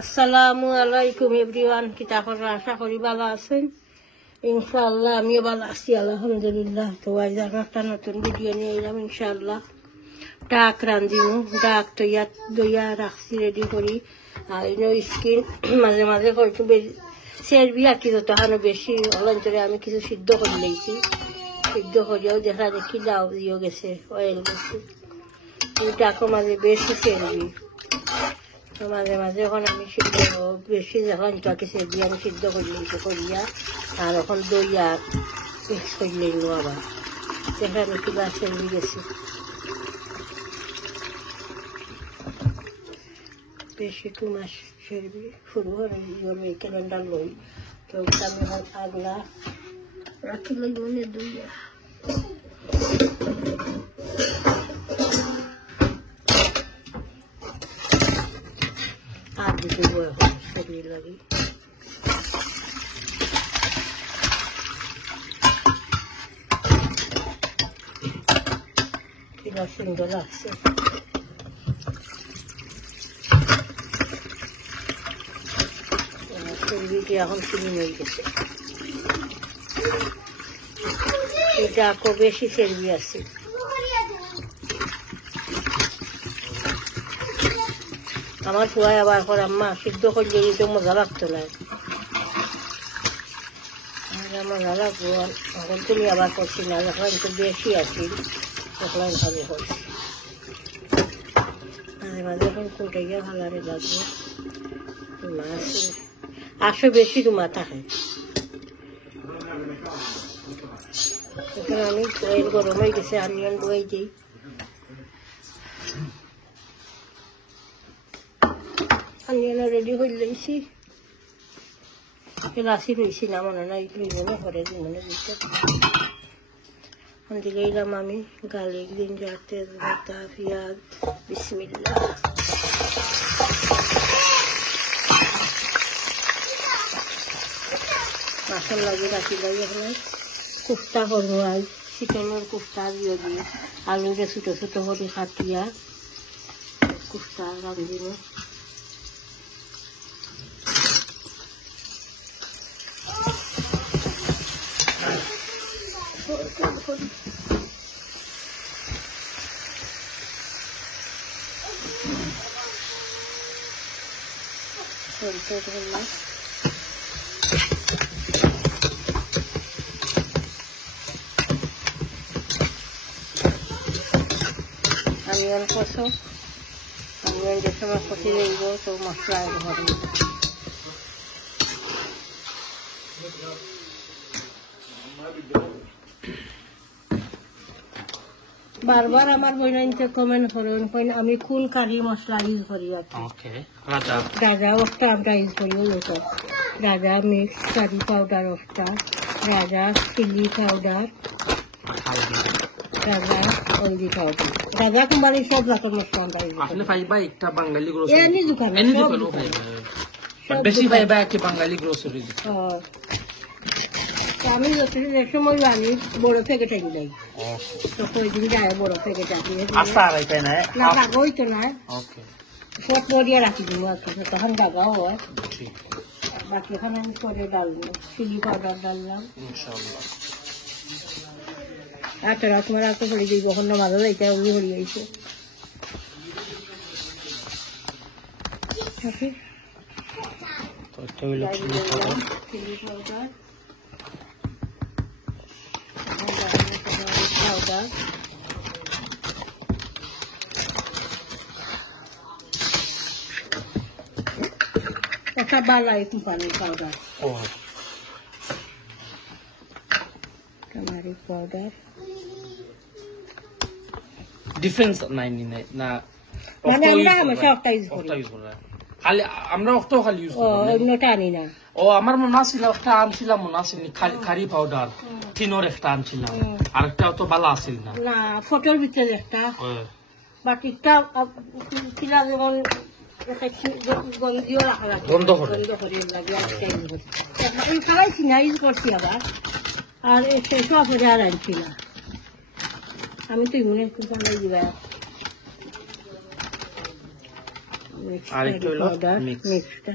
আসসালামু আলাইকুম এভরিওয়ান, কিতা করে আশা করি ভালো আছেন। ইনশাআল্লাহ আমিও ভালো আছি আলহামদুলিল্লাহ। তো আজ একটা নতুন ভিডিও নিয়ে এলাম ইনশাআল্লাহ। ডাক রাঁধিব, ডাক দইয়া রাখছি রেডি করি। আর স্কিন মাঝে মাঝে হয়তো চেরবি আর কি যতখানো বেশি অলঞ্চরে আমি কিছু সিদ্ধ করে নিয়েছি। সিদ্ধ করিয়াও দেখা দেখি লাউ দিয়েও গেছে, অয়েল গেছে। ডাকও মাঝে বেশি চেরবি, মাঝে মাঝে এখন আমি সিদ্ধ বেশি যখন তাকে চেরবি আমি সিদ্ধ করে নিয়েছি করিয়া। আর এখন দই আর মিক্স করে নিল আবার দেখা দেখি বা চেরবি গেছে বেশি। 2 মাস চেরবি শুরু হয়ে ক্যালেন্ডার লই। তো আমি আগলা রাখি লই মনে দইয়া আর দিতে এখন চেরবি লাগি। কিনা সুন্দর লাগছে। চেরবিটি এখন চিনি হয়ে গেছে। এটা আকৌ বেশি চেরবি আছে। আমার ফুয়াই আবার করে আম্মা সিদ্ধ করলে তো মজা লাগতো না, মজা লাগবো। এখন তুমি আবার করছি না, যখন তো বেশি আছি তখন ভালো করছি। মাঝে মাঝে এখন কোটে গিয়ে ভালো লাগবে। মাছ আসো বেশি রুমা থাকে। এখন আমি তেল গরম হয়ে গেছে, অনিয়ন ডুয়াই দিই। অনিয়ন রেডি হয়ে লইছি, লাসি রয়েছি না মনে নাই মনে করে মনে দিতে দিলে এলাম আমি গার্লিক, জিঞ্জার, তেজপাতা, পেঁয়াজ। বিসমিল্লাহ। মাছন লাগে রাখি লাগে এখানে কুফতা করবো। আজ চিকেনের কুফতা দিয়ে দিয়ে আলুরে ছোটো ছোটো করে কাটিয়া কুফতা রাঁধিব। অনিয়ন কষো, অনিয়ন যে সময় কষি লইব তো মশলা হবে। বারবার আমার বইনাইতে কমেন্ট করেন আমি কোন কারি মশলা ইউজ করি। রাজা একটা আমরা ইউজ করি, রাজা মিক্স কারি পাউডার একটা, রাজা চিলি পাউডার, রাজা হলদি পাউডার, রাজা কোম্পানি সব জাতের মশলা আমরা ইউজ করি। বাঙালি দোকানে বেশি পাইবা কি বাঙালি গ্রোসারি। আমি যত সময় আনি বড় প্যাকেট আনি যাই, তো কয়দিন যায় বড় প্যাকেট আনি না রাগাই তো না সব পরিয়া রাখি দিব আর কি, তখন রাগাও হয়। বাকি এখানে আমি পরে ডালবো, চিলি পাউডার ডাললাম আচ্ছা তোমার আগে পড়ে দিব। এখন মাঝে যাইতে ওগুলি হয়ে যাইছে। চিলি পাউডার, পাউডার, একটা বালাই কোম্পানির পাউডার, টার্মারিক পাউডার। ডিফারেন্স নাই না মানে আমরা হামেশা একটা ইউজ করি, খালি আমরা অক্টো খালি ইউজ করি, অন্যটা আনি না। ও আমার মনে আছিল একটা আনছিলাম, মনে আছিল খারি পাউডার তিনোর একটা আনছিলাম, আর একটা তো ভালো আছিল না। না ফটোর ভিতরে একটা বাকিটা কিনা যেমন গন্ধিও রাখা লাগে, গন্ধ করে খাওয়াইছি না ইউজ করছি আবার। আর শেষও আপনাদের আর আনছি না আমি, তো মনে বানাই দিবা আর একটু হলো মিক্স। মিক্সটা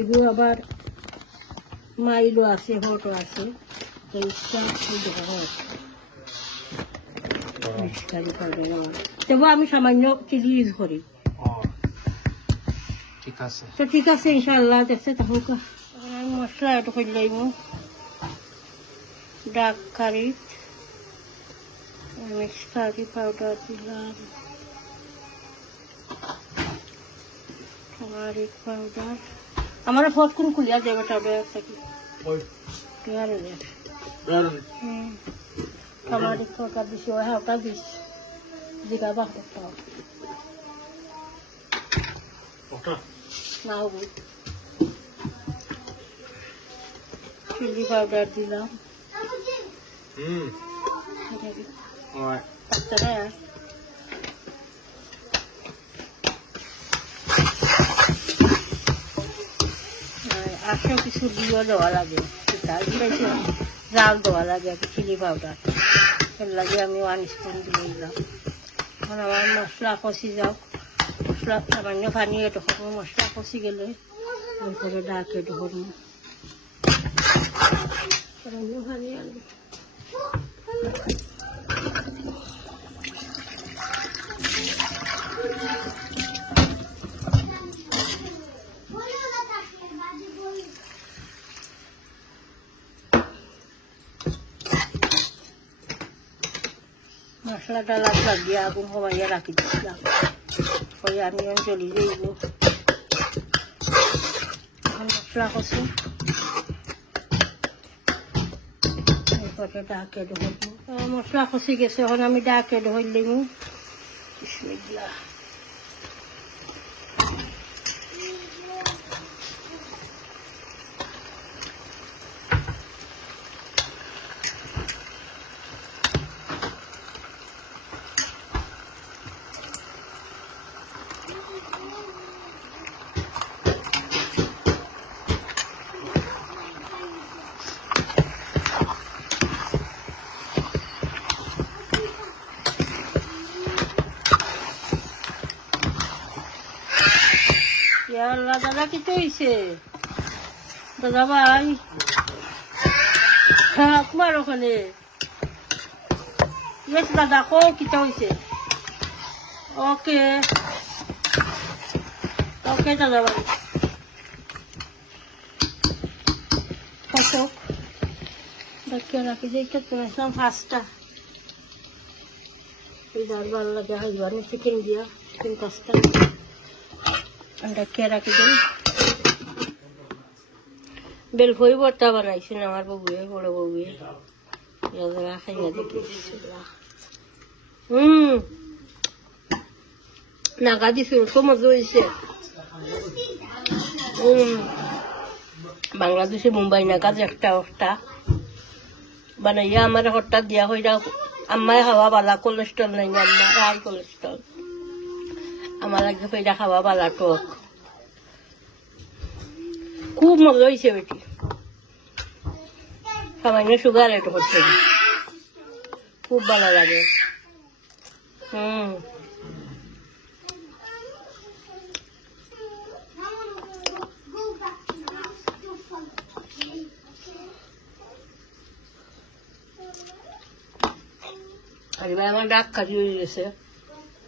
এগুলো আবার মাইলও আছে, হটও আছে। তবু আমি সামান্য চিলি ইউজ করি। ঠিক আছে, তো ঠিক আছে ইনশাআল্লাহ। দেখছে থাকুক। আমি মশলা এত করে লইব। ডাক কারি, মিক্স কারি পাউডার দিলাম, টার্মারিক পাউডার। আমার ফট কোন খুলিয়া দেবে টাউডার থাকি টার্মারিক পাউডার দিছি, ওই হাওটা দিস জিগা বাকটা না হবো। চিলি পাউডার দিলাম। আরো কিছু দিয়ে দেওয়া লাগে, জাল দেওয়া লাগে আর কি, চিলি পাউডার। এর লাগে আমি 1 স্পুন দিয়ে দিলাম। এখন আমার মশলা কষি যাও। মশলা সামান্য পানি এডোখর, মশলা কষি গেলে তারপরে ডাক এডোখর সামান্য পানি আনি। মশলাটা লাগিয়ে আগুন কমাইয়া রাখি দিচ্ছিলাম। ওই আমি চলি যাইব। এখন মশলা কষু, এরপরে ডাকে ধরব। মশলা কষি গেছে, এখন আমি ডাকে ধরলিম। বিসমিল্লাহ। আল্লাহ, দাদা কি তো হয়েছে? দাদা ভাই তোমার ওখানে দাদা কো কিতা হয়েছে? ওকে ওকে দাদা ভাই। কত দেখে রাখি যে তোমার 5টা ভালো লাগে। হাইবানি চিকেন দিয়া 5টা ঢাকিয়ে রাখি দিই। বেলফই ভর্তা বানাইছেন আমার বউয়ে, বড় বউয়ে। খাইয়া দেখি নাগা দিছিল, তো মজা হয়েছে। বাংলাদেশে মুম্বাই নাগাজ একটা বানাইয়া আমার হঠাৎ দিয়া হইয়া আমায় খাওয়া বালা, কোলেস্ট্রল নাই, আমার হাই কোলেস্ট্রল। আমার আগে ফেরা খাওয়া বালা টক, খুব মজা হয়েছে বেটি। সামান্য সুগার এটো করছে, খুব ভালো লাগে। আমার ডাক কাটি হয়ে গেছে।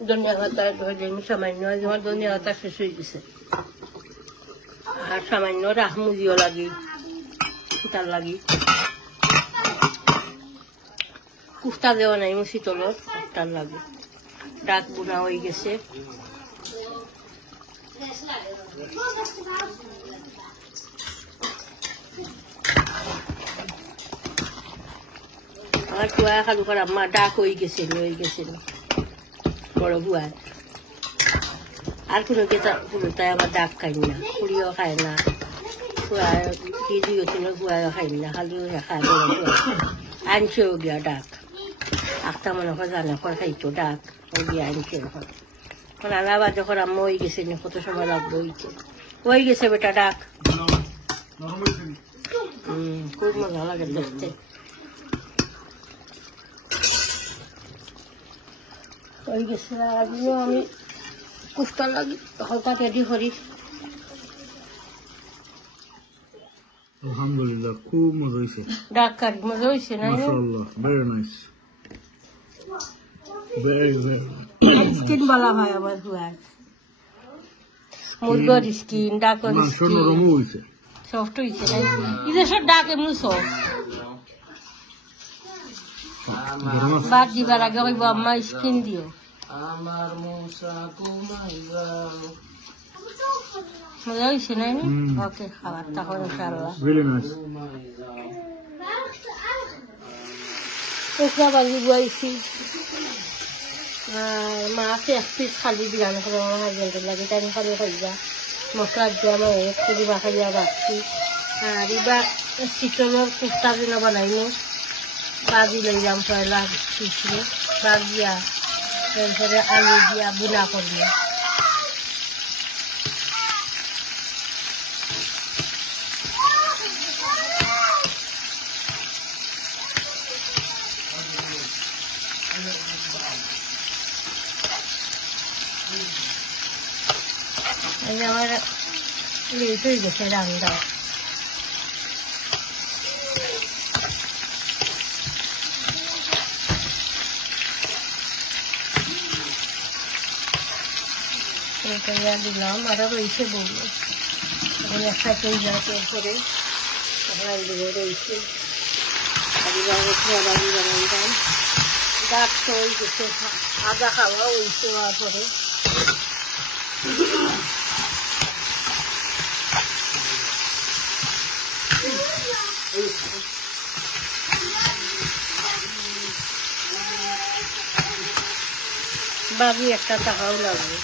ধনিয়া পাতা ধরে সামান্য, আমার ধনিয়া পাতা শেষ হয়ে গেছে। আর সামান্য রাহমুজিও লাগি, কুটার লাগি। কুফতা দেওয়া নাই মুসি তলত, কুফতার লাগে। ডাক বুনা হয়ে গেছে। আমার কুয়া খালু করে আমার ডাক হয়ে গেছে বড় বুয়া। আর কোনো তাই আমার ডাক খাই না, পুরিও খায় না, কুয়া কি দিয়েছিল কুয়াও খাই না, খালি খায় বড় বুয়া। আনছেও গিয়া ডাক, আখটা মনে হয় জানে পর খাইতো ডাক, ওই গিয়া আনছে। এখন রান্না বাদ যখন আম্মা হয়ে গেছে, কত সময় লাগবে হয়ে গেছে বেটা ডাক। খুব মজা লাগে দেখতে। হয়ে গেছে আমিও আমি কুফতা লাগি হালকা রেডি করি আলহামদুলিল্লাহ খুব মজা হয়েছে ডাক কারি মজা হয়েছে না মাশাআল্লাহ ভেরি নাইস ভেরি স্কিন বালা হয় আমার হুয়ার মুরগর স্কিন ডাকর স্কিন নরম হয়েছে সফট হয়েছে না ইদের সব ডাক এমন সফট বাদ দিবার আগে কইব আম্মা স্কিন দিও আমার মশা ঘুমাই যাও মজা হয়েছে না ওকে খাবার তখন ইনশাআল্লাহ ভেরি নাইস ওখরা বাজি গুয়াইছি মাছ এক পিস খালি দিলাম করে আমার হাজবেন্ডের লাগে তাই খালি খাইবা মশলা দিয়ে আমার একটু দিবা খাইয়া রাখছি আর এবার চিকেনের কুফতা দিন বানাইনি বাজি লইলাম পয়লা পিছিয়ে বাজিয়া তারপরে আলু দিয়া বুনা করবো আমার লেট হয়ে গেছে রান্না দিলাম আরো রয়েছে বলবো এখন একটা পেয়ে যায় করে রয়েছে বাড়ি বানাইলাম ডাক তো ওই গেছে আদা খাওয়া ওইছে হওয়ার পরে বাবি একটা টাকাও লাগবে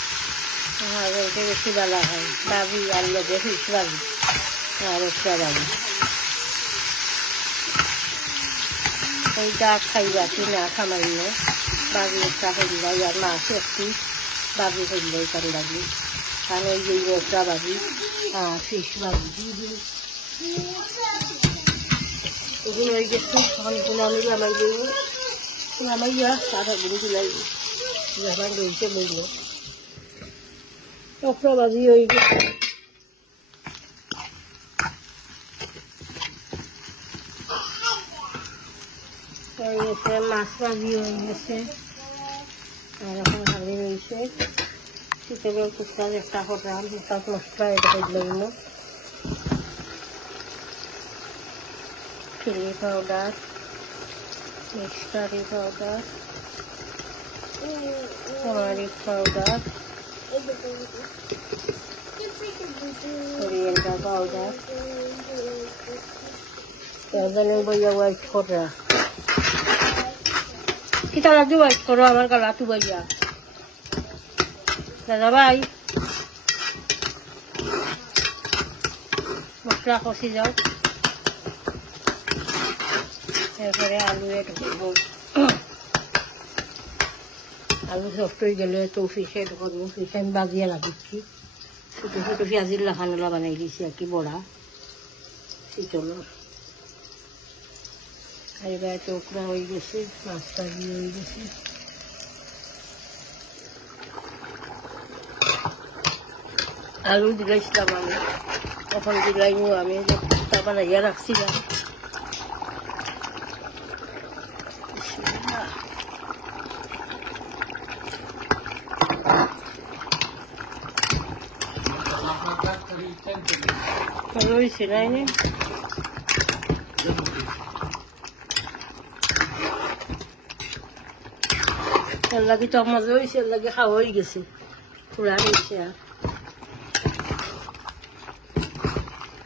হাজবেন্ডে বেশি বেলা হয় বাবি আর লোকে ফিস বাবি আর একটা বাবি ওই ডাক খাইবা কি না খামাইল বাবি একটা হইলাই আর মাছ একটি বাবি হইলাই কার লাগি আর ওই যে একটা বাবি ফিস বাবি এগুলো হয়ে গেছে তখন কোনো আমি আমার গেলে আমার ইয়া সাদা গুলো দিলাই যখন রয়েছে বললো একটা বাজি হয়ে গেছে হয়ে গেছে মাছ বাজি হয়ে গেছে আর এখন হালি রয়েছে চিকেনের কুচকা একটা করলাম তার মশলা এটা করলাম chilli powder mix curry powder turmeric powder coriander powder then boya white kora kita lagi white kora আমার কালা তু বইয়া দাদা ভাই মশলা কষি যাও এরপরে আলু এড করবো আলু সফট হয়ে গেলে তো ফিশে করবো ফিশ আমি বাজিয়া লাগিয়েছি ছোটো ছোটো পেঁয়াজির লাখানোলা বানাই দিয়েছি আর কি বড়া শীতলের আর এবার চোখরা হয়ে গেছে মাছটা দিয়ে হয়ে গেছে আলু দিলাইছিলাম আমি এখন দিলাইনি আমি তা বানাইয়া রাখছিলাম ভালো হয়েছে না এনে এর লাগে তো মজা হয়েছে এর লাগে খাওয়া হয়ে গেছে পুরা হয়েছে আর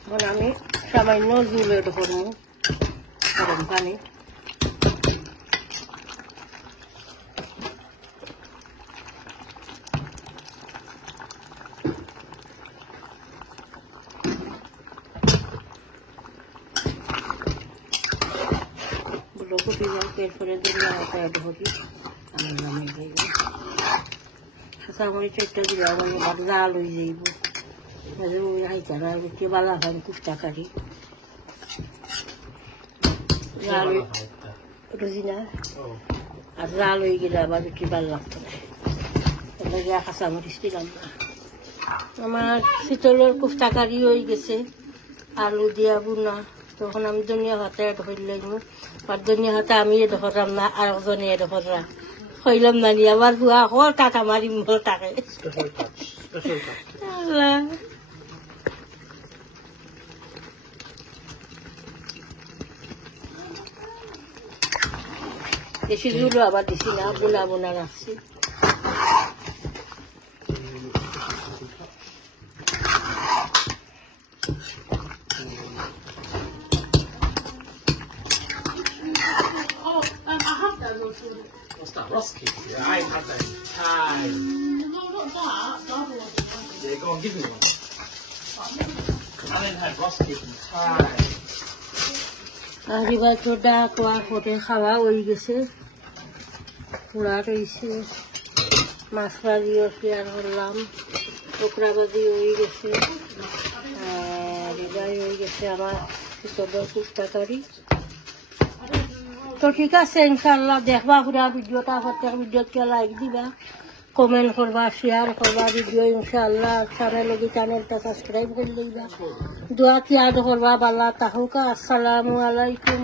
এখন আমি সামান্য জুল এটা করবো গরম পানি ফুটি যাও এরপরে দিলে হাতে অ্যাড হবি আমি নামে যাইব কাঁচামরিচ একটা দিলে আমার ভাত জাল হয়ে যাইব ওই হাইতা না কে বালা হয় কুফতা কারি জাল রোজিনা আর জাল হয়ে গেলে আবার কি ভালো লাগতো না লাগিয়া কাঁচামরিচ দিলাম না। আমার শীতলের কুফতা কারি হয়ে গেছে, আলু দিয়া বুনা। তখন আমি ধনিয়া ভাতে এডোখর লাইম, আর ধনিয়া ভাতে আমি এডোখরাম না, আর একজনে এডোখরা হইলাম না নি। আমার বুয়া হল টাকা মারিম বল তাকে। আল্লাহ। বেশি জুলো আবার দিছি না, বোনা বোনা রাখছি। What's that? Roski? Yeah, I ain't had that in time. Yeah, go on, give me one. I ain't had Roski in time. আহিবা তো ডাক হোটেল খাওয়া হয়ে গেছে, পোড়া রয়েছে, মাছ ভাজিও শেয়ার করলাম, টুকরা ভাজি হয়ে গেছে, আর এবার হয়ে গেছে আমার শীতলের কুফতা কারি। তো ঠিক আছে, ইনশাল্লাহ দেখবা পুরা ভিডিওটা, প্রত্যেক ভিডিওকে লাইক দিবা, কমেন্ট করবা, শেয়ার করবা ভিডিও ইনশাল্লাহ। চ্যানেলটা সাবস্ক্রাইব করে দিবা, দোয়া তিয়াদ করবা। বাল্লা তাহুকা। আসসালামু আলাইকুম।